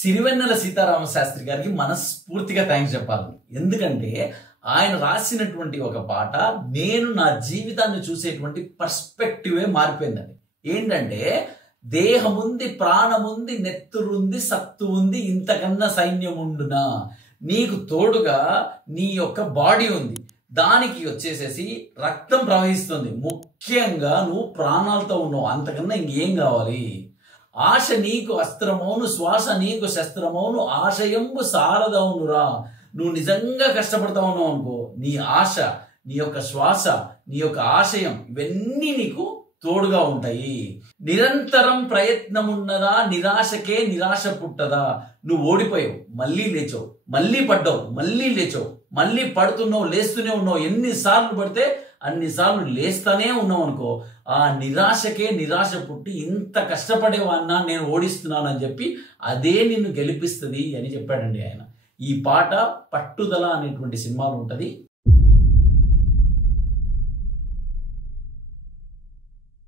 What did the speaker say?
సిరివెన్నెల సీతారామ శాస్త్రి గారికి మనస్ఫూర్తిగా థ్యాంక్స్ చెప్పాలి. ఎందుకంటే ఆయన రాసినటువంటి ఒక పాట నేను నా జీవితాన్ని చూసేటువంటి పర్స్పెక్టివే మారిపోయిందండి. ఏంటంటే దేహముంది, ప్రాణముంది, నెత్తురుంది, సత్తు ఉంది, ఇంతకన్నా సైన్యం ఉండునా, నీకు తోడుగా నీ యొక్క బాడీ ఉంది, దానికి వచ్చేసేసి రక్తం ప్రవహిస్తుంది, ముఖ్యంగా నువ్వు ప్రాణాలతో ఉన్నావు, అంతకన్నా ఇంకేం కావాలి? ఆశ నీకు అస్త్రమౌను, శ్వాస నీకు శస్త్రమౌను, ఆశయంబు సారదవునురా. నువ్వు నిజంగా కష్టపడతా ఉన్నావు అనుకో, నీ ఆశ, నీ యొక్క శ్వాస, నీ యొక్క ఆశయం ఇవన్నీ నీకు తోడుగా ఉంటాయి. నిరంతరం ప్రయత్నం ఉన్నదా, నిరాశకే నిరాశ పుట్టదా. నువ్వు ఓడిపోయావు, మళ్ళీ లేచావు, మళ్ళీ పడ్డావు, మళ్ళీ లేచావు, మళ్ళీ పడుతున్నావు, లేస్తూనే ఉన్నావు. ఎన్నిసార్లు పడితే అన్నిసార్లు లేస్తానే ఉన్నావు అనుకో, ఆ నిరాశకే నిరాశ పుట్టి ఇంత కష్టపడేవాన్నా నేను ఓడిస్తున్నానని చెప్పి అదే నిన్ను గెలిపిస్తుంది అని చెప్పాడండి ఆయన. ఈ పాట పట్టుదల అనేటువంటి సినిమాలో ఉంటుంది.